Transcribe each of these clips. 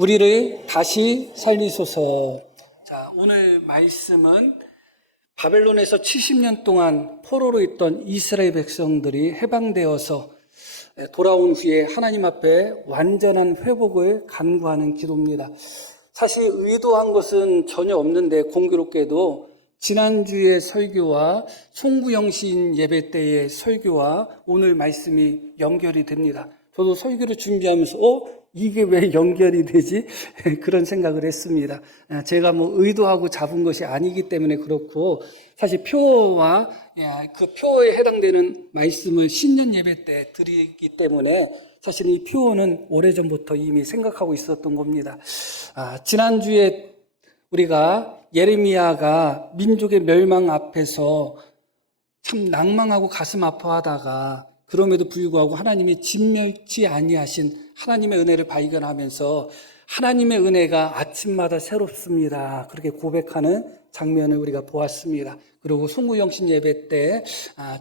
우리를 다시 살리소서. 자, 오늘 말씀은 바벨론에서 70년 동안 포로로 있던 이스라엘 백성들이 해방되어서 돌아온 후에 하나님 앞에 완전한 회복을 간구하는 기도입니다. 사실 의도한 것은 전혀 없는데 공교롭게도 지난주의 설교와 송구영 시인 예배 때의 설교와 오늘 말씀이 연결이 됩니다. 저도 설교를 준비하면서 이게 왜 연결이 되지? 그런 생각을 했습니다. 제가 의도하고 잡은 것이 아니기 때문에 그렇고, 사실 표어와 그 표어에 해당되는 말씀을 신년 예배 때 드리기 때문에 사실 이 표어는 오래전부터 이미 생각하고 있었던 겁니다. 지난주에 우리가 예레미야가 민족의 멸망 앞에서 참 낭망하고 가슴 아파하다가 그럼에도 불구하고 하나님이 진멸치 아니하신 하나님의 은혜를 발견하면서 하나님의 은혜가 아침마다 새롭습니다. 그렇게 고백하는 장면을 우리가 보았습니다. 그리고 송구영신 예배 때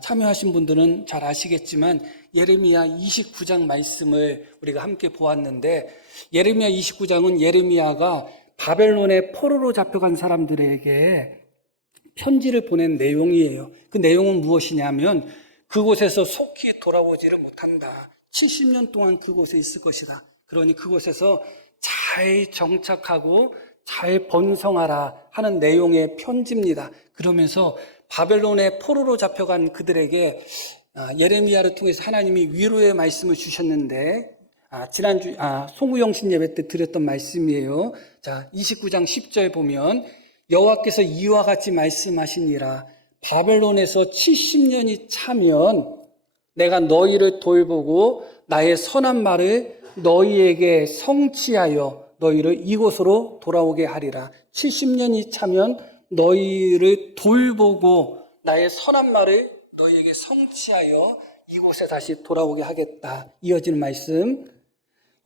참여하신 분들은 잘 아시겠지만 예레미야 29장 말씀을 우리가 함께 보았는데, 예레미야 29장은 예레미야가 바벨론의 포로로 잡혀간 사람들에게 편지를 보낸 내용이에요. 그 내용은 무엇이냐면 그곳에서 속히 돌아오지를 못한다. 70년 동안 그곳에 있을 것이다. 그러니 그곳에서 잘 정착하고 잘 번성하라 하는 내용의 편지입니다. 그러면서 바벨론의 포로로 잡혀간 그들에게 예레미야를 통해서 하나님이 위로의 말씀을 주셨는데, 지난주 송구영신 예배 때 드렸던 말씀이에요. 자, 29장 10절 보면 여호와께서 이와 같이 말씀하시니라. 바벨론에서 70년이 차면 내가 너희를 돌보고 나의 선한 말을 너희에게 성취하여 너희를 이곳으로 돌아오게 하리라. 70년이 차면 너희를 돌보고 나의 선한 말을 너희에게 성취하여 이곳에 다시 돌아오게 하겠다. 이어지는 말씀,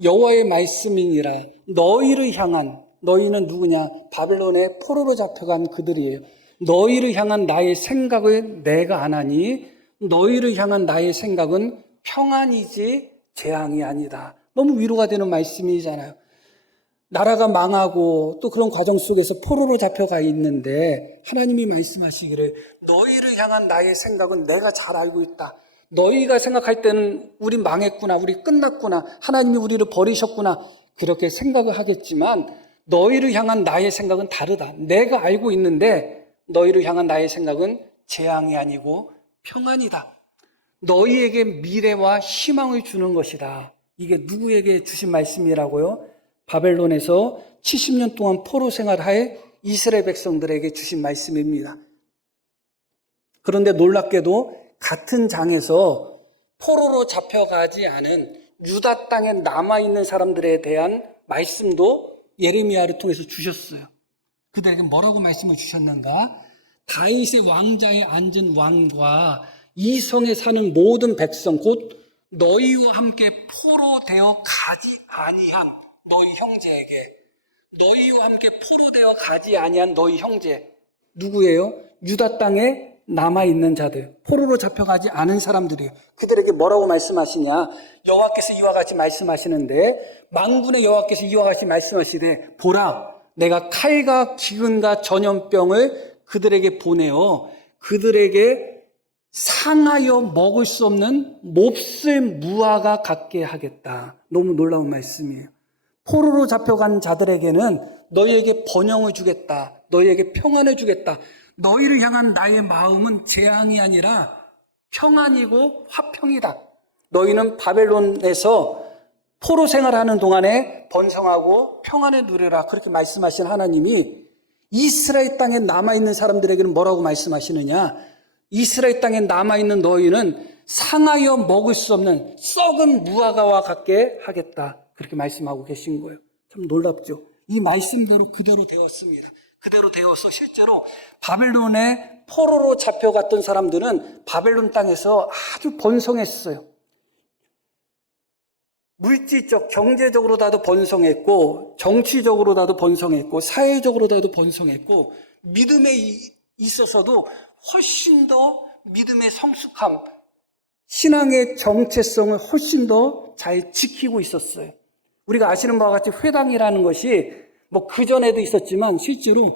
여호와의 말씀이니라. 너희를 향한, 너희는 누구냐? 바벨론의 포로로 잡혀간 그들이에요. 너희를 향한 나의 생각을 내가 안 하니 너희를 향한 나의 생각은 평안이지 재앙이 아니다. 너무 위로가 되는 말씀이잖아요. 나라가 망하고 또 그런 과정 속에서 포로로 잡혀가 있는데 하나님이 말씀하시기를 너희를 향한 나의 생각은 내가 잘 알고 있다. 너희가 생각할 때는 우리 망했구나, 우리 끝났구나, 하나님이 우리를 버리셨구나, 그렇게 생각을 하겠지만 너희를 향한 나의 생각은 다르다. 내가 알고 있는데 너희를 향한 나의 생각은 재앙이 아니고 평안이다. 너희에게 미래와 희망을 주는 것이다. 이게 누구에게 주신 말씀이라고요? 바벨론에서 70년 동안 포로 생활할 이스라엘 백성들에게 주신 말씀입니다. 그런데 놀랍게도 같은 장에서 포로로 잡혀가지 않은 유다 땅에 남아있는 사람들에 대한 말씀도 예레미야를 통해서 주셨어요. 그들에게 뭐라고 말씀을 주셨는가? 다윗의 왕자에 앉은 왕과 이 성에 사는 모든 백성 곧 너희와 함께 포로 되어 가지 아니한 너희 형제에게, 너희와 함께 포로 되어 가지 아니한 너희 형제, 누구예요? 유다 땅에 남아있는 자들, 포로로 잡혀가지 않은 사람들이에요. 그들에게 뭐라고 말씀하시냐? 여호와께서 이와 같이 말씀하시는데, 만군의 여호와께서 이와 같이 말씀하시되 보라, 내가 칼과 기근과 전염병을 그들에게 보내어 그들에게 상하여 먹을 수 없는 몹쓸 무화과 같게 하겠다. 너무 놀라운 말씀이에요. 포로로 잡혀간 자들에게는 너희에게 번영을 주겠다. 너희에게 평안을 주겠다. 너희를 향한 나의 마음은 재앙이 아니라 평안이고 화평이다. 너희는 바벨론에서 포로 생활하는 동안에 번성하고 평안을 누려라. 그렇게 말씀하신 하나님이 이스라엘 땅에 남아있는 사람들에게는 뭐라고 말씀하시느냐? 이스라엘 땅에 남아있는 너희는 상하여 먹을 수 없는 썩은 무화과와 같게 하겠다. 그렇게 말씀하고 계신 거예요. 참 놀랍죠? 이 말씀대로 그대로 되었습니다. 그대로 되어서 실제로 바벨론에 포로로 잡혀갔던 사람들은 바벨론 땅에서 아주 번성했어요. 물질적, 경제적으로라도 번성했고, 정치적으로라도 번성했고, 사회적으로라도 번성했고, 믿음에 있어서도 훨씬 더 믿음의 성숙함, 신앙의 정체성을 훨씬 더 잘 지키고 있었어요. 우리가 아시는 바와 같이 회당이라는 것이 뭐 그전에도 있었지만 실제로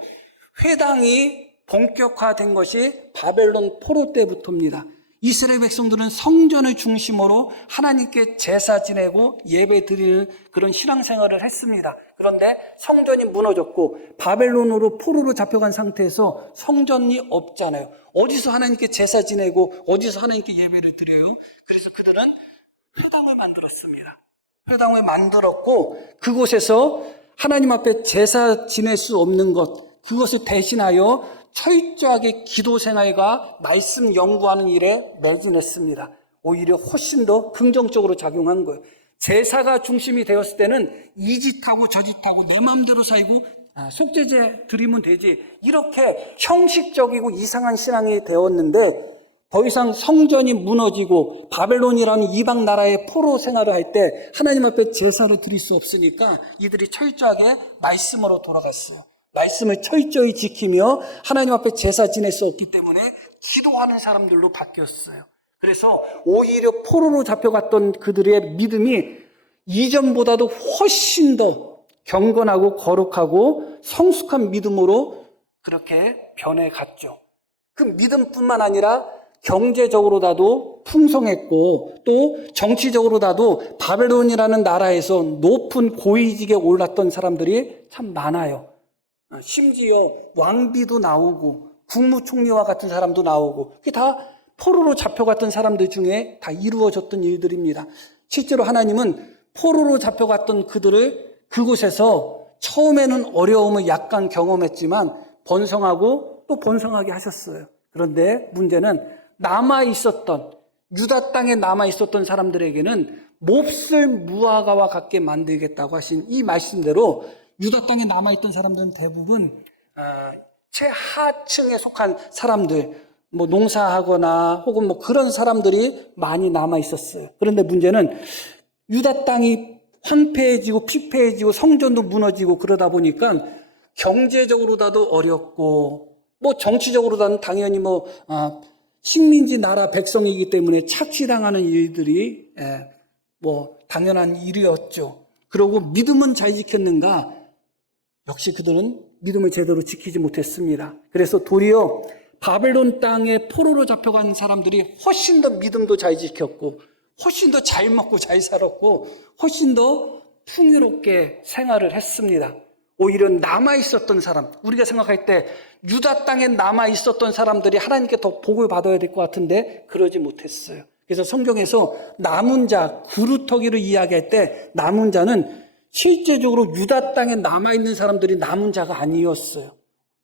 회당이 본격화된 것이 바벨론 포로 때부터입니다. 이스라엘 백성들은 성전을 중심으로 하나님께 제사 지내고 예배 드리는 그런 신앙생활을 했습니다. 그런데 성전이 무너졌고 바벨론으로 포로로 잡혀간 상태에서 성전이 없잖아요. 어디서 하나님께 제사 지내고 어디서 하나님께 예배를 드려요? 그래서 그들은 회당을 만들었습니다. 회당을 만들었고 그곳에서 하나님 앞에 제사 지낼 수 없는 것, 그것을 대신하여 철저하게 기도 생활과 말씀 연구하는 일에 매진했습니다. 오히려 훨씬 더 긍정적으로 작용한 거예요. 제사가 중심이 되었을 때는 이 짓하고 저 짓하고 내 마음대로 살고 속죄제 드리면 되지, 이렇게 형식적이고 이상한 신앙이 되었는데, 더 이상 성전이 무너지고 바벨론이라는 이방 나라의 포로 생활을 할 때 하나님 앞에 제사를 드릴 수 없으니까 이들이 철저하게 말씀으로 돌아갔어요. 말씀을 철저히 지키며 하나님 앞에 제사 지낼 수 없기 때문에 기도하는 사람들로 바뀌었어요. 그래서 오히려 포로로 잡혀갔던 그들의 믿음이 이전보다도 훨씬 더 경건하고 거룩하고 성숙한 믿음으로 그렇게 변해갔죠. 그 믿음뿐만 아니라 경제적으로다도 풍성했고 또 정치적으로다도 바벨론이라는 나라에서 높은 고위직에 올랐던 사람들이 참 많아요. 심지어 왕비도 나오고 국무총리와 같은 사람도 나오고, 그게 다 포로로 잡혀갔던 사람들 중에 다 이루어졌던 일들입니다. 실제로 하나님은 포로로 잡혀갔던 그들을 그곳에서 처음에는 어려움을 약간 경험했지만 번성하고 또 번성하게 하셨어요. 그런데 문제는 남아있었던, 유다 땅에 남아있었던 사람들에게는 몹쓸 무화과와 같게 만들겠다고 하신 이 말씀대로 유다 땅에 남아있던 사람들은 대부분 최하층에 속한 사람들, 뭐 농사하거나 혹은 뭐 그런 사람들이 많이 남아있었어요. 그런데 문제는 유다 땅이 황폐해지고 피폐해지고 성전도 무너지고 그러다 보니까 경제적으로라도 어렵고 뭐 정치적으로는 당연히 뭐 식민지 나라 백성이기 때문에 착취당하는 일들이 뭐 당연한 일이었죠. 그리고 믿음은 잘 지켰는가? 역시 그들은 믿음을 제대로 지키지 못했습니다. 그래서 도리어 바벨론 땅에 포로로 잡혀간 사람들이 훨씬 더 믿음도 잘 지켰고 훨씬 더 잘 먹고 잘 살았고 훨씬 더 풍요롭게 생활을 했습니다. 오히려 남아있었던 사람, 우리가 생각할 때 유다 땅에 남아있었던 사람들이 하나님께 더 복을 받아야 될 것 같은데 그러지 못했어요. 그래서 성경에서 남은 자, 그루터기를 이야기할 때 남은 자는 실제적으로 유다 땅에 남아있는 사람들이 남은 자가 아니었어요.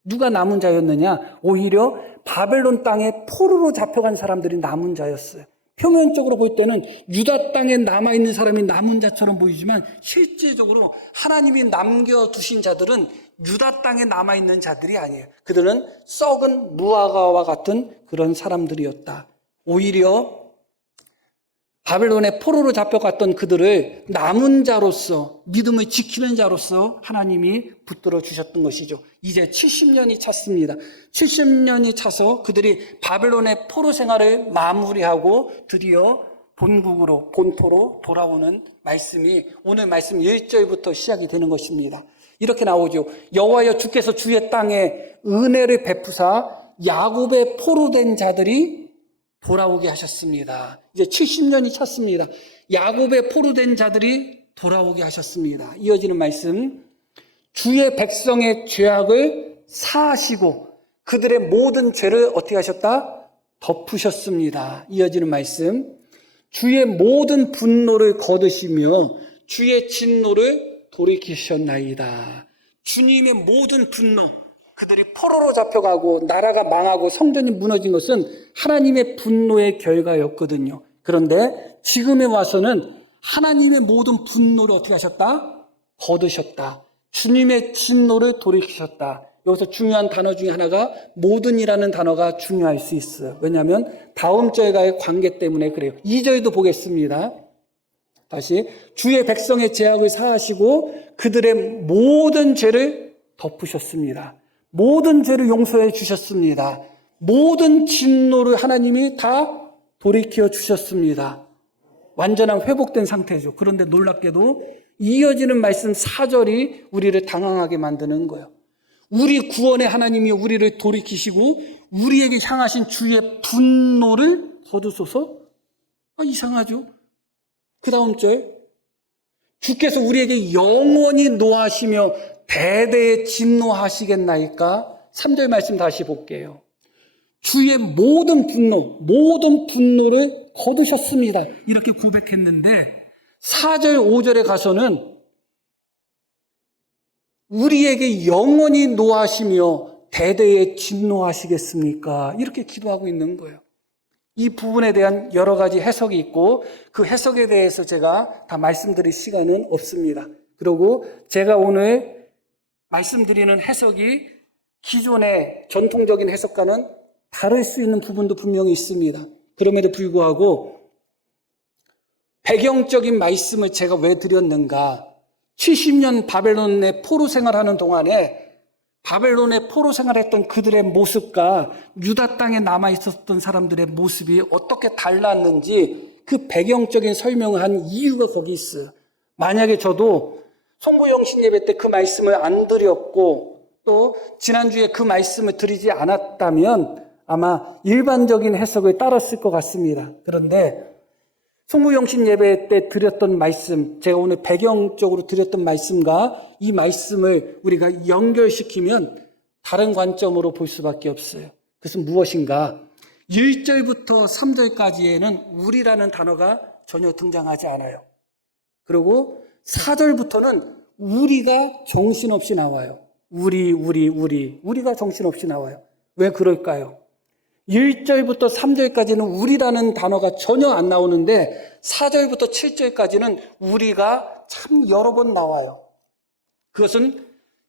누가 남은 자였느냐? 오히려 바벨론 땅에 포로로 잡혀간 사람들이 남은 자였어요. 표면적으로 볼 때는 유다 땅에 남아있는 사람이 남은 자처럼 보이지만 실제적으로 하나님이 남겨두신 자들은 유다 땅에 남아있는 자들이 아니에요. 그들은 썩은 무화과와 같은 그런 사람들이었다. 오히려 바벨론의 포로로 잡혀갔던 그들을 남은 자로서, 믿음을 지키는 자로서 하나님이 붙들어 주셨던 것이죠. 이제 70년이 찼습니다. 70년이 차서 그들이 바벨론의 포로 생활을 마무리하고 드디어 본국으로, 본토로 돌아오는 말씀이 오늘 말씀 1절부터 시작이 되는 것입니다. 이렇게 나오죠. 여호와여 주께서 주의 땅에 은혜를 베푸사 야곱의 포로된 자들이 돌아오게 하셨습니다. 이제 70년이 찼습니다. 야곱의 포로된 자들이 돌아오게 하셨습니다. 이어지는 말씀, 주의 백성의 죄악을 사하시고 그들의 모든 죄를 어떻게 하셨다? 덮으셨습니다. 이어지는 말씀, 주의 모든 분노를 거두시며 주의 진노를 돌이키셨나이다. 주님의 모든 분노, 그들이 포로로 잡혀가고 나라가 망하고 성전이 무너진 것은 하나님의 분노의 결과였거든요. 그런데 지금에 와서는 하나님의 모든 분노를 어떻게 하셨다? 거두셨다. 주님의 진노를 돌이키셨다. 여기서 중요한 단어 중에 하나가 모든이라는 단어가 중요할 수 있어요. 왜냐하면 다음 절과의 관계 때문에 그래요. 2절도 보겠습니다. 다시, 주의 백성의 죄악을 사하시고 그들의 모든 죄를 덮으셨습니다. 모든 죄를 용서해 주셨습니다. 모든 진노를 하나님이 다 돌이켜 주셨습니다. 완전한 회복된 상태죠. 그런데 놀랍게도 이어지는 말씀 4절이 우리를 당황하게 만드는 거예요. 우리 구원의 하나님이 우리를 돌이키시고 우리에게 향하신 주의 분노를 거두소서? 이상하죠? 그 다음 절, 주께서 우리에게 영원히 노하시며 대대에 진노하시겠나이까? 3절 말씀 다시 볼게요. 주의 모든 분노를 거두셨습니다. 이렇게 고백했는데 4절, 5절에 가서는 우리에게 영원히 노하시며 대대에 진노하시겠습니까? 이렇게 기도하고 있는 거예요. 이 부분에 대한 여러 가지 해석이 있고 그 해석에 대해서 제가 다 말씀드릴 시간은 없습니다. 그리고 제가 오늘 말씀드리는 해석이 기존의 전통적인 해석과는 다를 수 있는 부분도 분명히 있습니다. 그럼에도 불구하고 배경적인 말씀을 제가 왜 드렸는가? 70년 바벨론의 포로 생활하는 동안에 바벨론의 포로 생활했던 그들의 모습과 유다 땅에 남아있었던 사람들의 모습이 어떻게 달랐는지 그 배경적인 설명을 한 이유가 거기 있어요. 만약에 저도 송구영신 예배 때 그 말씀을 안 드렸고 또 지난주에 그 말씀을 드리지 않았다면 아마 일반적인 해석을 따랐을 것 같습니다. 그런데 송구영신 예배 때 드렸던 말씀, 제가 오늘 배경적으로 드렸던 말씀과 이 말씀을 우리가 연결시키면 다른 관점으로 볼 수밖에 없어요. 그것은 무엇인가? 1절부터 3절까지에는 우리라는 단어가 전혀 등장하지 않아요. 그리고 4절부터는 우리가 정신없이 나와요. 우리가 정신없이 나와요. 왜 그럴까요? 1절부터 3절까지는 우리라는 단어가 전혀 안 나오는데 4절부터 7절까지는 우리가 참 여러 번 나와요. 그것은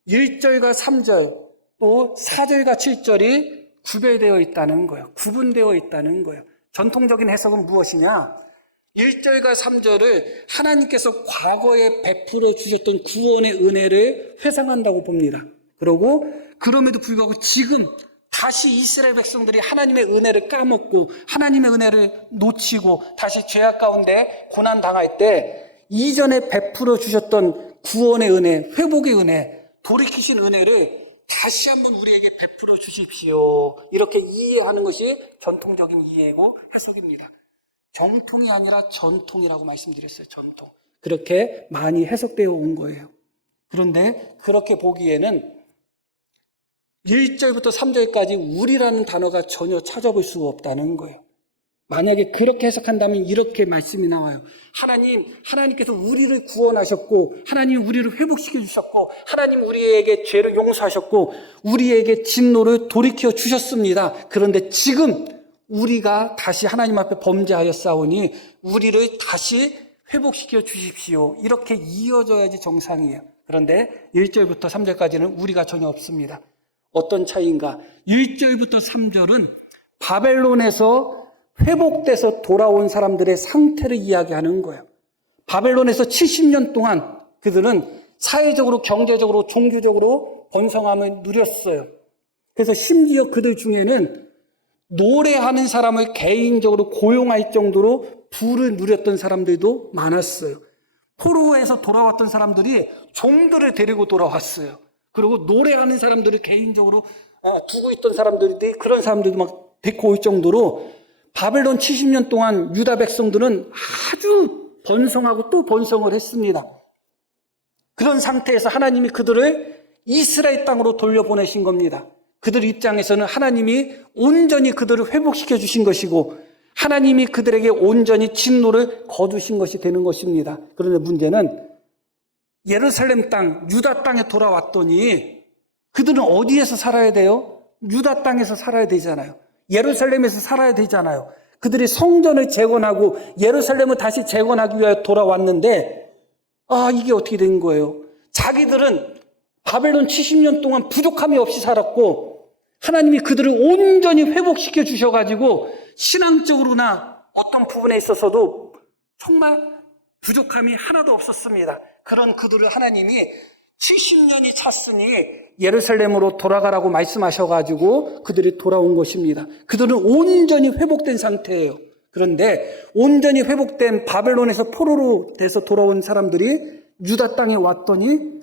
1절과 3절 또 4절과 7절이 구별되어 있다는 거예요. 구분되어 있다는 거예요. 전통적인 해석은 무엇이냐? 1절과 3절을 하나님께서 과거에 베풀어 주셨던 구원의 은혜를 회상한다고 봅니다. 그리고 그럼에도 불구하고 지금 다시 이스라엘 백성들이 하나님의 은혜를 까먹고 하나님의 은혜를 놓치고 다시 죄악 가운데 고난 당할 때 이전에 베풀어 주셨던 구원의 은혜, 회복의 은혜, 돌이키신 은혜를 다시 한번 우리에게 베풀어 주십시오. 이렇게 이해하는 것이 전통적인 이해고 해석입니다. 정통이 아니라 전통이라고 말씀드렸어요. 전통. 그렇게 많이 해석되어 온 거예요. 그런데 그렇게 보기에는 1절부터 3절까지 우리라는 단어가 전혀 찾아볼 수가 없다는 거예요. 만약에 그렇게 해석한다면 이렇게 말씀이 나와요. 하나님께서 우리를 구원하셨고, 하나님 우리를 회복시켜 주셨고, 하나님 우리에게 죄를 용서하셨고, 우리에게 진노를 돌이켜 주셨습니다. 그런데 지금 우리가 다시 하나님 앞에 범죄하였사오니 우리를 다시 회복시켜 주십시오. 이렇게 이어져야지 정상이에요. 그런데 1절부터 3절까지는 우리가 전혀 없습니다. 어떤 차이인가? 1절부터 3절은 바벨론에서 회복돼서 돌아온 사람들의 상태를 이야기하는 거예요. 바벨론에서 70년 동안 그들은 사회적으로, 경제적으로, 종교적으로 번성함을 누렸어요. 그래서 심지어 그들 중에는 노래하는 사람을 개인적으로 고용할 정도로 부를 누렸던 사람들도 많았어요. 포로에서 돌아왔던 사람들이 종들을 데리고 돌아왔어요. 그리고 노래하는 사람들을 개인적으로 두고 있던 사람들이 그런 사람들도 막 데리고 올 정도로 바벨론 70년 동안 유다 백성들은 아주 번성하고 또 번성을 했습니다. 그런 상태에서 하나님이 그들을 이스라엘 땅으로 돌려보내신 겁니다. 그들 입장에서는 하나님이 온전히 그들을 회복시켜 주신 것이고 하나님이 그들에게 온전히 진노를 거두신 것이 되는 것입니다. 그런데 문제는 예루살렘 땅, 유다 땅에 돌아왔더니 그들은 어디에서 살아야 돼요? 유다 땅에서 살아야 되잖아요. 예루살렘에서 살아야 되잖아요. 그들이 성전을 재건하고 예루살렘을 다시 재건하기 위하여 돌아왔는데 이게 어떻게 된 거예요? 자기들은 바벨론 70년 동안 부족함이 없이 살았고 하나님이 그들을 온전히 회복시켜 주셔가지고 신앙적으로나 어떤 부분에 있어서도 정말 부족함이 하나도 없었습니다. 그런 그들을 하나님이 70년이 찼으니 예루살렘으로 돌아가라고 말씀하셔가지고 그들이 돌아온 것입니다. 그들은 온전히 회복된 상태예요. 그런데 온전히 회복된 바벨론에서 포로로 돼서 돌아온 사람들이 유다 땅에 왔더니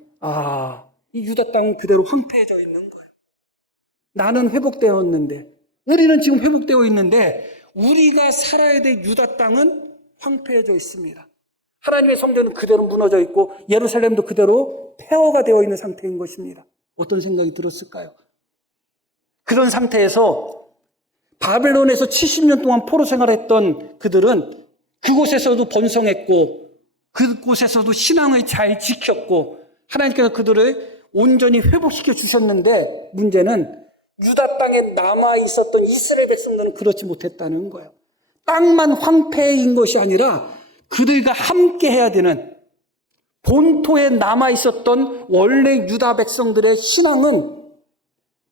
이 유다 땅은 그대로 황폐해져 있는 거예요. 나는 회복되었는데, 우리는 지금 회복되어 있는데 우리가 살아야 될 유다 땅은 황폐해져 있습니다. 하나님의 성전은 그대로 무너져 있고 예루살렘도 그대로 폐허가 되어 있는 상태인 것입니다. 어떤 생각이 들었을까요? 그런 상태에서 바벨론에서 70년 동안 포로 생활했던 그들은 그곳에서도 번성했고 그곳에서도 신앙을 잘 지켰고 하나님께서 그들을 온전히 회복시켜 주셨는데, 문제는 유다 땅에 남아 있었던 이스라엘 백성들은 그렇지 못했다는 거예요. 땅만 황폐인 것이 아니라 그들과 함께 해야 되는 본토에 남아 있었던 원래 유다 백성들의 신앙은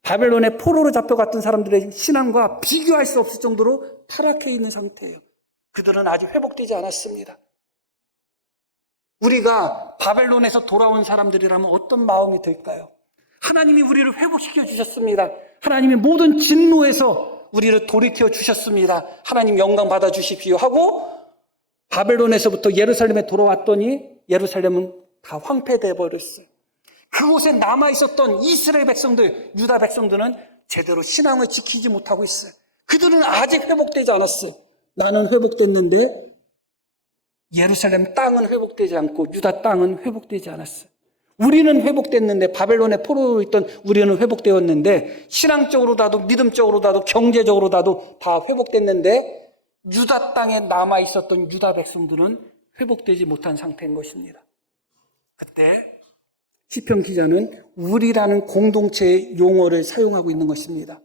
바벨론의 포로로 잡혀갔던 사람들의 신앙과 비교할 수 없을 정도로 타락해 있는 상태예요. 그들은 아직 회복되지 않았습니다. 우리가 바벨론에서 돌아온 사람들이라면 어떤 마음이 들까요? 하나님이 우리를 회복시켜 주셨습니다. 하나님이 모든 진노에서 우리를 돌이켜 주셨습니다. 하나님 영광 받아 주십시오 하고 바벨론에서부터 예루살렘에 돌아왔더니 예루살렘은 다 황폐되어 버렸어요. 그곳에 남아있었던 이스라엘 백성들, 유다 백성들은 제대로 신앙을 지키지 못하고 있어요. 그들은 아직 회복되지 않았어요. 나는 회복됐는데 예루살렘 땅은 회복되지 않고 유다 땅은 회복되지 않았어요. 우리는 회복됐는데, 바벨론의 포로로 있던 우리는 회복되었는데, 신앙적으로라도 믿음적으로라도 경제적으로라도 다 회복됐는데 유다 땅에 남아있었던 유다 백성들은 회복되지 못한 상태인 것입니다. 그때 시편 기자는 우리라는 공동체의 용어를 사용하고 있는 것입니다.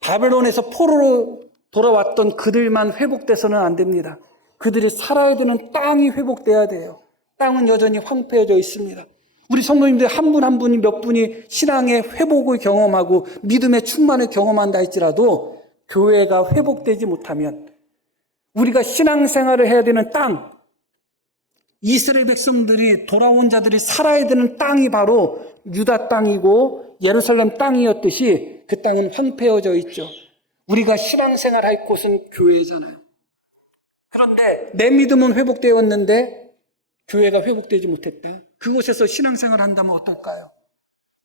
바벨론에서 포로로 돌아왔던 그들만 회복돼서는 안 됩니다. 그들이 살아야 되는 땅이 회복돼야 돼요. 땅은 여전히 황폐해져 있습니다. 우리 성도님들 한 분 한 분이 몇 분이 신앙의 회복을 경험하고 믿음의 충만을 경험한다 할지라도 교회가 회복되지 못하면 우리가 신앙생활을 해야 되는 땅, 이스라엘 백성들이 돌아온 자들이 살아야 되는 땅이 바로 유다 땅이고 예루살렘 땅이었듯이 그 땅은 황폐해져 있죠. 우리가 신앙생활할 곳은 교회잖아요. 그런데 내 믿음은 회복되었는데 교회가 회복되지 못했다. 그곳에서 신앙생활을 한다면 어떨까요?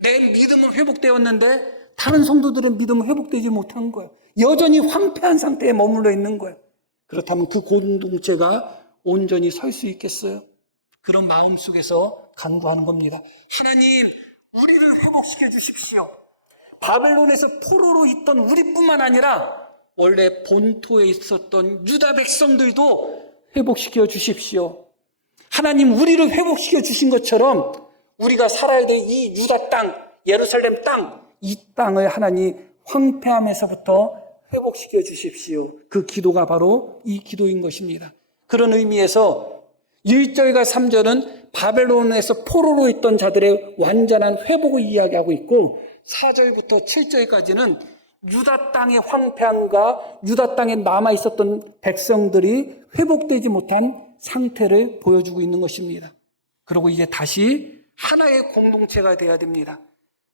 내 믿음은 회복되었는데 다른 성도들의 믿음은 회복되지 못한 거예요. 여전히 황폐한 상태에 머물러 있는 거예요. 그렇다면 그 공동체가 온전히 설 수 있겠어요? 그런 마음 속에서 간구하는 겁니다. 하나님, 우리를 회복시켜 주십시오. 바벨론에서 포로로 있던 우리뿐만 아니라 원래 본토에 있었던 유다 백성들도 회복시켜 주십시오. 하나님, 우리를 회복시켜 주신 것처럼 우리가 살아야 될 이 유다 땅, 예루살렘 땅, 이 땅을 하나님 황폐함에서부터 회복시켜 주십시오. 그 기도가 바로 이 기도인 것입니다. 그런 의미에서 1절과 3절은 바벨론에서 포로로 있던 자들의 완전한 회복을 이야기하고 있고 4절부터 7절까지는 유다 땅의 황폐함과 유다 땅에 남아있었던 백성들이 회복되지 못한 상태를 보여주고 있는 것입니다. 그리고 이제 다시 하나의 공동체가 되어야 됩니다.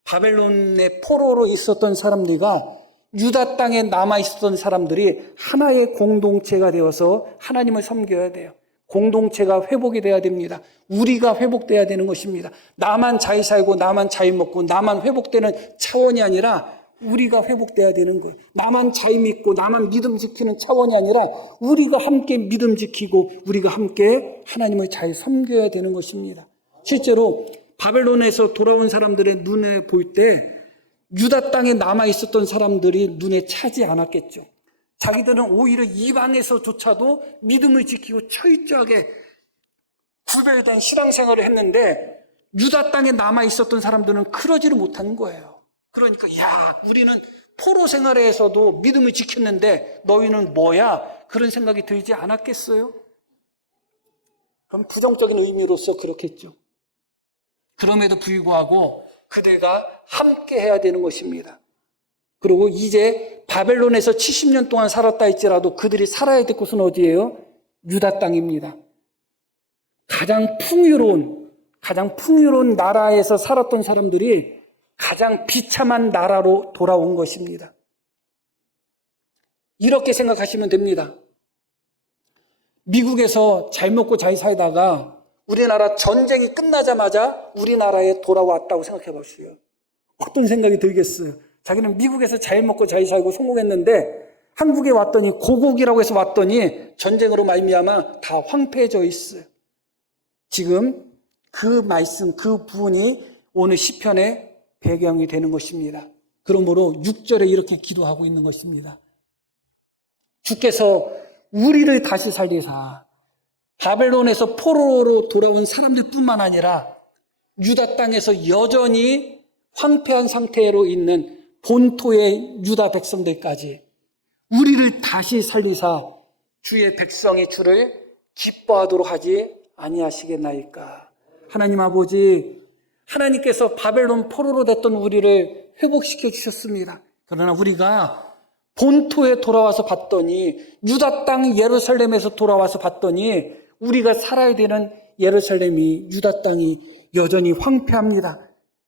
바벨론의 포로로 있었던 사람들과 유다 땅에 남아있었던 사람들이 하나의 공동체가 되어서 하나님을 섬겨야 돼요. 공동체가 회복이 돼야 됩니다. 우리가 회복돼야 되는 것입니다. 나만 잘 살고 나만 잘 먹고 나만 회복되는 차원이 아니라 우리가 회복돼야 되는 거예요. 나만 잘 믿고 나만 믿음 지키는 차원이 아니라 우리가 함께 믿음 지키고 우리가 함께 하나님을 잘 섬겨야 되는 것입니다. 실제로 바벨론에서 돌아온 사람들의 눈에 볼 때 유다 땅에 남아있었던 사람들이 눈에 차지 않았겠죠. 자기들은 오히려 이방에서조차도 믿음을 지키고 철저하게 구별된 신앙생활을 했는데 유다 땅에 남아있었던 사람들은 그러지를 못한 거예요. 그러니까 우리는 포로 생활에서도 믿음을 지켰는데 너희는 뭐야? 그런 생각이 들지 않았겠어요? 그럼 부정적인 의미로서 그렇겠죠. 그럼에도 불구하고 그들과 함께 해야 되는 것입니다. 그리고 이제 바벨론에서 70년 동안 살았다 할지라도 그들이 살아야 될 곳은 어디예요? 유다 땅입니다. 가장 풍요로운 나라에서 살았던 사람들이 가장 비참한 나라로 돌아온 것입니다. 이렇게 생각하시면 됩니다. 미국에서 잘 먹고 잘 살다가 우리나라 전쟁이 끝나자마자 우리나라에 돌아왔다고 생각해 보시오. 어떤 생각이 들겠어요? 자기는 미국에서 잘 먹고 잘 살고 성공했는데 한국에 왔더니 고국이라고 해서 왔더니 전쟁으로 말미암아 다 황폐해져 있어요. 지금 그 말씀, 그 부분이 오늘 시편의 배경이 되는 것입니다. 그러므로 6절에 이렇게 기도하고 있는 것입니다. 주께서 우리를 다시 살리사 바벨론에서 포로로 돌아온 사람들뿐만 아니라 유다 땅에서 여전히 황폐한 상태로 있는 본토의 유다 백성들까지 우리를 다시 살리사 주의 백성이 주를 기뻐하도록 하지 아니하시겠나이까. 하나님 아버지, 하나님께서 바벨론 포로로 됐던 우리를 회복시켜 주셨습니다. 그러나 우리가 본토에 돌아와서 봤더니, 유다 땅 예루살렘에서 돌아와서 봤더니 우리가 살아야 되는 예루살렘이, 유다 땅이 여전히 황폐합니다.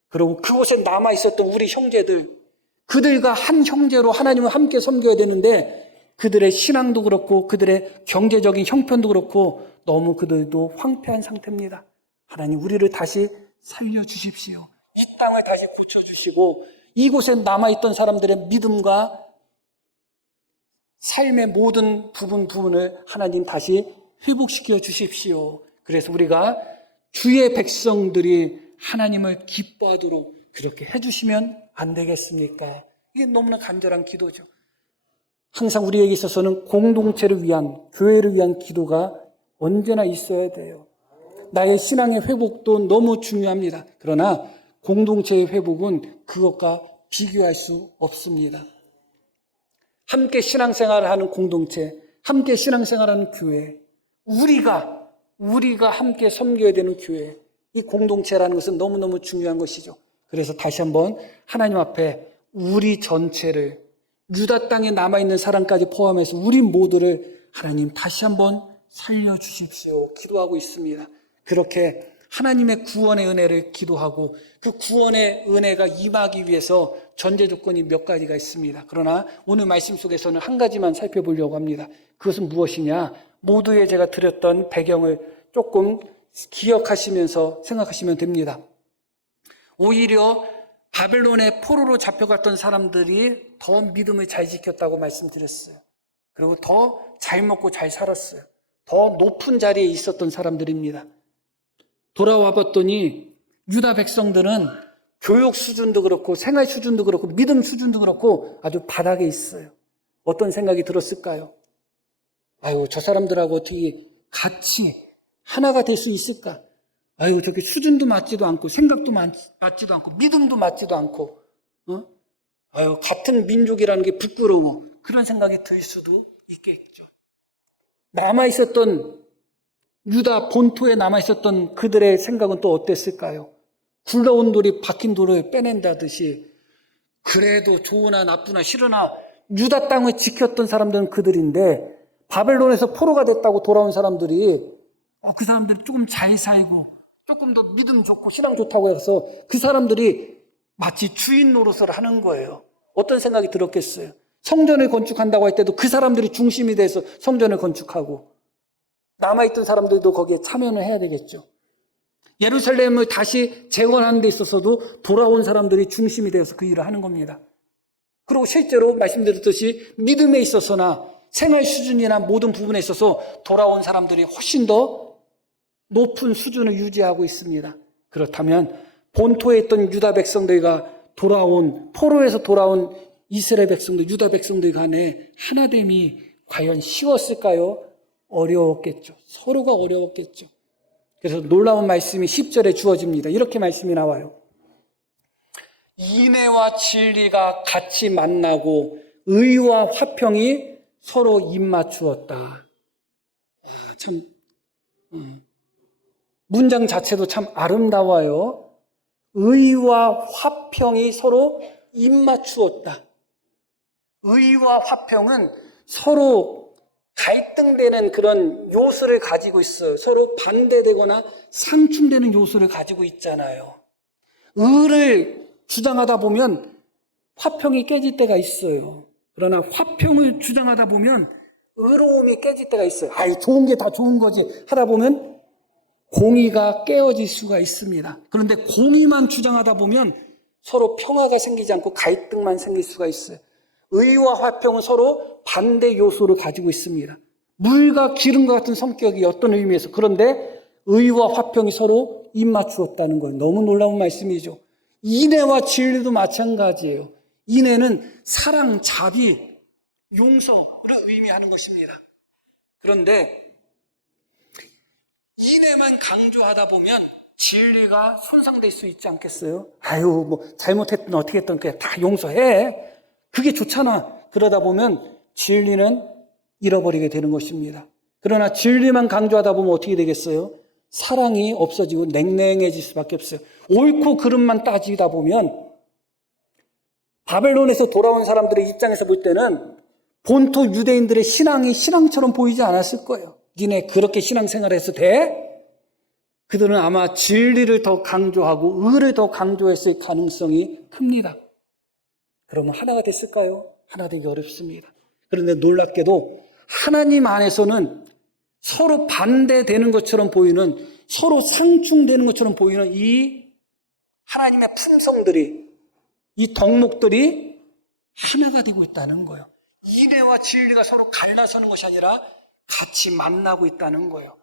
그리고 그곳에 남아있었던 우리 형제들, 그들과 한 형제로 하나님을 함께 섬겨야 되는데 그들의 신앙도 그렇고 그들의 경제적인 형편도 그렇고 너무 그들도 황폐한 상태입니다. 하나님, 우리를 다시 살려주십시오. 이 땅을 다시 고쳐주시고 이곳에 남아있던 사람들의 믿음과 삶의 모든 부분을 하나님 다시 회복시켜 주십시오. 그래서 우리가 주의 백성들이 하나님을 기뻐하도록 그렇게 해주시면 안 되겠습니까? 이게 너무나 간절한 기도죠. 항상 우리에게 있어서는 공동체를 위한, 교회를 위한 기도가 언제나 있어야 돼요. 나의 신앙의 회복도 너무 중요합니다. 그러나 공동체의 회복은 그것과 비교할 수 없습니다. 함께 신앙생활을 하는 공동체, 함께 신앙생활하는 교회, 우리가 함께 섬겨야 되는 교회, 이 공동체라는 것은 너무너무 중요한 것이죠. 그래서 다시 한번 하나님 앞에 우리 전체를, 유다 땅에 남아있는 사람까지 포함해서 우리 모두를 하나님 다시 한번 살려주십시오. 기도하고 있습니다. 그렇게 하나님의 구원의 은혜를 기도하고 그 구원의 은혜가 임하기 위해서 전제 조건이 몇 가지가 있습니다. 그러나 오늘 말씀 속에서는 한 가지만 살펴보려고 합니다. 그것은 무엇이냐? 모두의 제가 드렸던 배경을 조금 기억하시면서 생각하시면 됩니다. 오히려 바벨론의 포로로 잡혀갔던 사람들이 더 믿음을 잘 지켰다고 말씀드렸어요. 그리고 더 잘 먹고 잘 살았어요. 더 높은 자리에 있었던 사람들입니다. 돌아와 봤더니 유다 백성들은 교육 수준도 그렇고 생활 수준도 그렇고 믿음 수준도 그렇고 아주 바닥에 있어요. 어떤 생각이 들었을까요? 아유, 저 사람들하고 어떻게 같이 하나가 될 수 있을까? 아유, 저게 수준도 맞지도 않고 생각도 맞지도 않고 믿음도 맞지도 않고 아유, 같은 민족이라는 게 부끄러워. 그런 생각이 들 수도 있겠죠. 남아있었던 유다 본토에 남아있었던 그들의 생각은 또 어땠을까요? 굴러온 돌이 박힌 돌을 빼낸다듯이 그래도 좋으나 나쁘나 싫으나 유다 땅을 지켰던 사람들은 그들인데 바벨론에서 포로가 됐다고 돌아온 사람들이 그 사람들이 조금 잘 살고 조금 더 믿음 좋고 신앙 좋다고 해서 그 사람들이 마치 주인 노릇을 하는 거예요. 어떤 생각이 들었겠어요? 성전을 건축한다고 할 때도 그 사람들이 중심이 돼서 성전을 건축하고 남아있던 사람들도 거기에 참여를 해야 되겠죠. 예루살렘을 다시 재건하는 데 있어서도 돌아온 사람들이 중심이 되어서 그 일을 하는 겁니다. 그리고 실제로 말씀드렸듯이 믿음에 있어서나 생활 수준이나 모든 부분에 있어서 돌아온 사람들이 훨씬 더 높은 수준을 유지하고 있습니다. 그렇다면 본토에 있던 유다 백성들과 포로에서 돌아온 이스라엘 백성들, 유다 백성들 간의 하나됨이 과연 쉬웠을까요? 어려웠겠죠. 서로가 어려웠겠죠. 그래서 놀라운 말씀이 10절에 주어집니다. 이렇게 말씀이 나와요. 인애와 진리가 같이 만나고 의와 화평이 서로 입맞추었다. 문장 자체도 참 아름다워요. 의와 화평이 서로 입맞추었다. 의와 화평은 서로 갈등되는 그런 요소를 가지고 있어요. 서로 반대되거나 상충되는 요소를 가지고 있잖아요. 의를 주장하다 보면 화평이 깨질 때가 있어요. 그러나 화평을 주장하다 보면 의로움이 깨질 때가 있어요. 아이, 좋은 게 다 좋은 거지 하다 보면 공의가 깨어질 수가 있습니다. 그런데 공의만 주장하다 보면 서로 평화가 생기지 않고 갈등만 생길 수가 있어요. 의와 화평은 서로 반대 요소를 가지고 있습니다. 물과 기름과 같은 성격이 어떤 의미에서, 그런데 의와 화평이 서로 입맞추었다는 거예요. 너무 놀라운 말씀이죠. 인애와 진리도 마찬가지예요. 인애는 사랑, 자비, 용서를 의미하는 것입니다. 그런데 인애만 강조하다 보면 진리가 손상될 수 있지 않겠어요? 아유, 뭐 잘못했든 어떻게 했든 그냥 다 용서해. 그게 좋잖아. 그러다 보면 진리는 잃어버리게 되는 것입니다. 그러나 진리만 강조하다 보면 어떻게 되겠어요? 사랑이 없어지고 냉랭해질 수밖에 없어요. 옳고 그름만 따지다 보면 바벨론에서 돌아온 사람들의 입장에서 볼 때는 본토 유대인들의 신앙이 신앙처럼 보이지 않았을 거예요. 니네 그렇게 신앙생활해서 돼? 그들은 아마 진리를 더 강조하고 의를 더 강조했을 가능성이 큽니다. 그러면 하나가 됐을까요? 하나 되기 어렵습니다. 그런데 놀랍게도 하나님 안에서는 서로 반대되는 것처럼 보이는, 서로 상충되는 것처럼 보이는 이 하나님의 품성들이, 이 덕목들이 하나가 되고 있다는 거예요. 인애와 진리가 서로 갈라서는 것이 아니라 같이 만나고 있다는 거예요.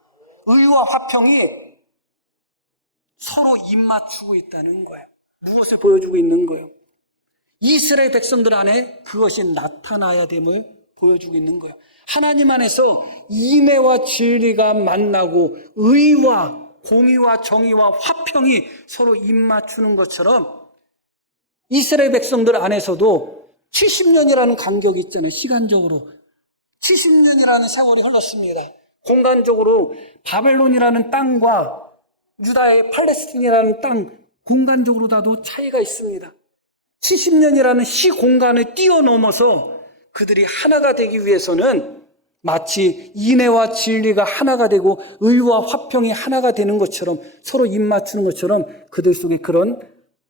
의와 화평이 서로 입맞추고 있다는 거예요. 무엇을 보여주고 있는 거예요? 이스라엘 백성들 안에 그것이 나타나야 됨을 보여주고 있는 거예요. 하나님 안에서 인애와 진리가 만나고 의와 공의와 정의와 화평이 서로 입맞추는 것처럼 이스라엘 백성들 안에서도 70년이라는 간격이 있잖아요. 시간적으로 70년이라는 세월이 흘렀습니다. 공간적으로 바벨론이라는 땅과 유다의 팔레스틴이라는 땅, 공간적으로 다도 차이가 있습니다. 70년이라는 시공간을 뛰어넘어서 그들이 하나가 되기 위해서는 마치 인애와 진리가 하나가 되고 의와 화평이 하나가 되는 것처럼, 서로 입맞추는 것처럼 그들 속에 그런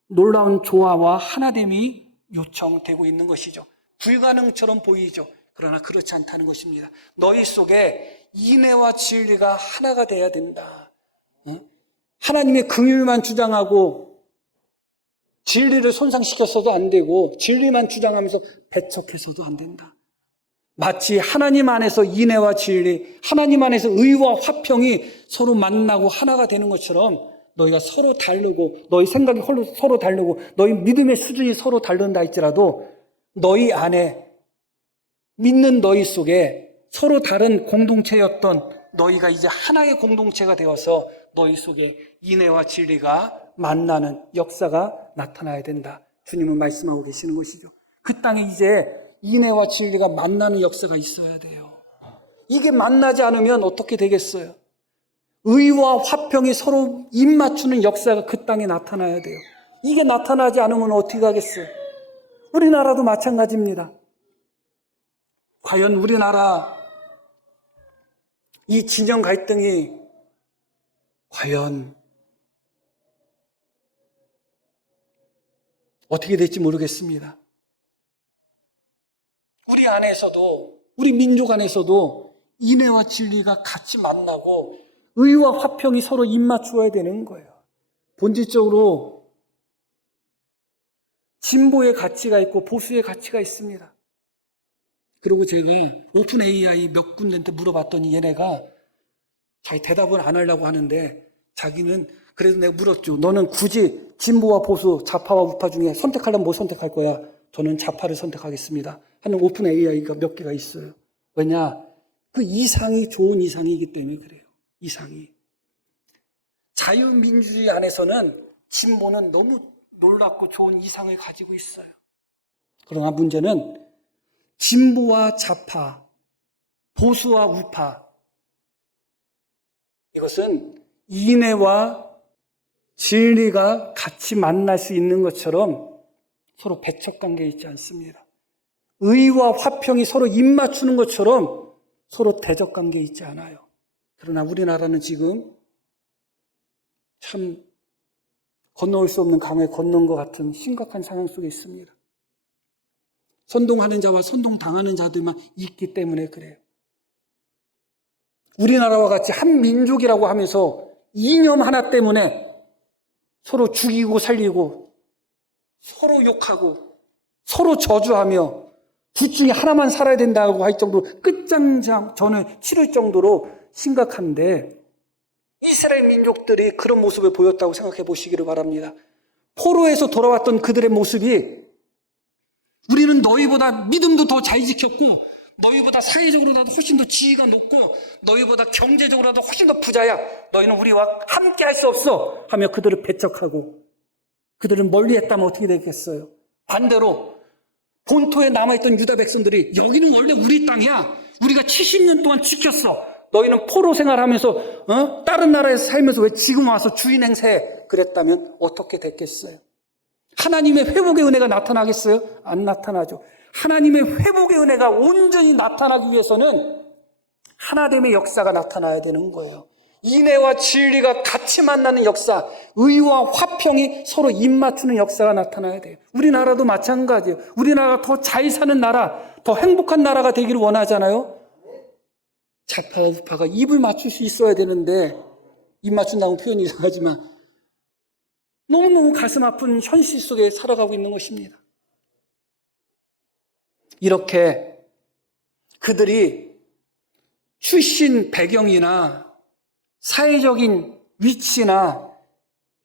놀라운 조화와 하나됨이 요청되고 있는 것이죠. 불가능처럼 보이죠. 그러나 그렇지 않다는 것입니다. 너희 속에 인애와 진리가 하나가 돼야 된다. 하나님의 긍휼만 주장하고 진리를 손상시켜서도 안 되고 진리만 주장하면서 배척해서도 안 된다. 마치 하나님 안에서 인애와 진리, 하나님 안에서 의와 화평이 서로 만나고 하나가 되는 것처럼 너희가 서로 다르고, 너희 생각이 서로 다르고, 너희 믿음의 수준이 서로 다른다 할지라도 너희 안에, 믿는 너희 속에 서로 다른 공동체였던 너희가 이제 하나의 공동체가 되어서 너희 속에 인애와 진리가 만나는 역사가 나타나야 된다. 주님은 말씀하고 계시는 것이죠. 그 땅에 이제 인애와 진리가 만나는 역사가 있어야 돼요. 이게 만나지 않으면 어떻게 되겠어요? 의와 화평이 서로 입맞추는 역사가 그 땅에 나타나야 돼요. 이게 나타나지 않으면 어떻게 하겠어요? 우리나라도 마찬가지입니다. 과연 우리나라 이 진영 갈등이 과연 어떻게 될지 모르겠습니다. 우리 안에서도, 우리 민족 안에서도 인애와 진리가 같이 만나고 의와 화평이 서로 입맞추어야 되는 거예요. 본질적으로 진보의 가치가 있고 보수의 가치가 있습니다. 그리고 제가 오픈 AI 몇 군데한테 물어봤더니 얘네가 자기 대답은 안 하려고 하는데, 자기는, 그래서 내가 물었죠. 너는 굳이 진보와 보수, 좌파와 우파 중에 선택하려면 뭐 선택할 거야? 저는 좌파를 선택하겠습니다 하는 오픈 AI가 몇 개가 있어요. 왜냐? 그 이상이 좋은 이상이기 때문에 그래요. 이상이. 자유민주주의 안에서는 진보는 너무 놀랍고 좋은 이상을 가지고 있어요. 그러나 문제는 진보와 좌파, 보수와 우파, 이것은 인애와 진리가 같이 만날 수 있는 것처럼 서로 배척관계에 있지 않습니다. 의와 화평이 서로 입맞추는 것처럼 서로 대적관계에 있지 않아요. 그러나 우리나라는 지금 참 건너올 수 없는 강에 건넌 것 같은 심각한 상황 속에 있습니다. 선동하는 자와 선동당하는 자들만 있기 때문에 그래요. 우리나라와 같이 한 민족이라고 하면서 이념 하나 때문에 서로 죽이고 살리고 서로 욕하고 서로 저주하며 둘 중에 하나만 살아야 된다고 할 정도로 끝장전을 치를 정도로 심각한데, 이스라엘 민족들이 그런 모습을 보였다고 생각해 보시기를 바랍니다. 포로에서 돌아왔던 그들의 모습이, 우리는 너희보다 믿음도 더 잘 지켰고 너희보다 사회적으로라도 훨씬 더 지위가 높고 너희보다 경제적으로라도 훨씬 더 부자야, 너희는 우리와 함께 할 수 없어 하며 그들을 배척하고 그들은 멀리했다면 어떻게 되겠어요? 반대로 본토에 남아있던 유다 백성들이, 여기는 원래 우리 땅이야, 우리가 70년 동안 지켰어, 너희는 포로 생활하면서 다른 나라에서 살면서 왜 지금 와서 주인 행세해, 그랬다면 어떻게 됐겠어요? 하나님의 회복의 은혜가 나타나겠어요? 안 나타나죠. 하나님의 회복의 은혜가 온전히 나타나기 위해서는 하나됨의 역사가 나타나야 되는 거예요. 인애와 진리가 같이 만나는 역사, 의와 화평이 서로 입맞추는 역사가 나타나야 돼요. 우리나라도 마찬가지예요. 우리나라가 더 잘 사는 나라, 더 행복한 나라가 되기를 원하잖아요. 좌파와 우파가 입을 맞출 수 있어야 되는데, 입 맞춘다는 표현이 이상하지만 너무너무 가슴 아픈 현실 속에 살아가고 있는 것입니다. 이렇게 그들이 출신 배경이나 사회적인 위치나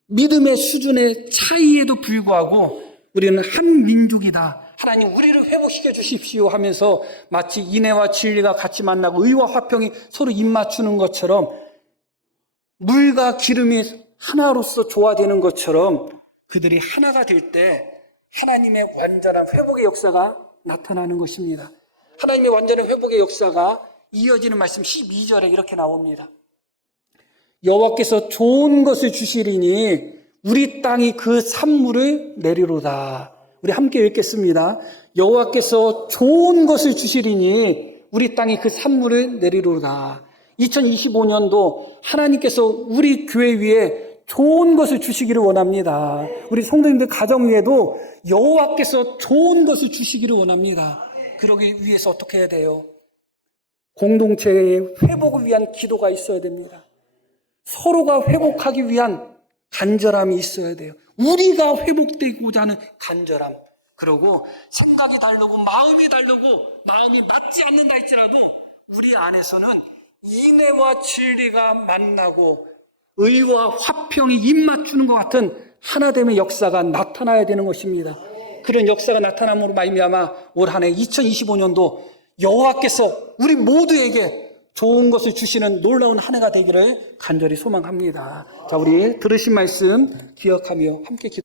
믿음의 수준의 차이에도 불구하고 우리는 한 민족이다, 하나님 우리를 회복시켜 주십시오 하면서 마치 인애와 진리가 같이 만나고 의와 화평이 서로 입맞추는 것처럼, 물과 기름이 하나로서 조화되는 것처럼 그들이 하나가 될 때 하나님의 완전한 회복의 역사가 나타나는 것입니다. 하나님의 완전한 회복의 역사가 이어지는 말씀 12절에 이렇게 나옵니다. 여호와께서 좋은 것을 주시리니 우리 땅이 그 산물을 내리로다. 우리 함께 읽겠습니다. 여호와께서 좋은 것을 주시리니 우리 땅이 그 산물을 내리로다. 2025년도 하나님께서 우리 교회 위에 좋은 것을 주시기를 원합니다. 우리 성도님들 가정 위에도 여호와께서 좋은 것을 주시기를 원합니다. 그러기 위해서 어떻게 해야 돼요? 공동체의 회복을 위한 기도가 있어야 됩니다. 서로가 회복하기 위한 간절함이 있어야 돼요. 우리가 회복되고자 하는 간절함. 그리고 생각이 다르고 마음이 다르고 마음이 맞지 않는다 할지라도 우리 안에서는 인애와 진리가 만나고 의와 화평이 입맞추는 것 같은 하나됨의 역사가 나타나야 되는 것입니다. 그런 역사가 나타남으로 말미암아 올 한 해 2025년도 여호와께서 우리 모두에게 좋은 것을 주시는 놀라운 한 해가 되기를 간절히 소망합니다. 자, 우리 들으신 말씀 기억하며 함께 기도합니다.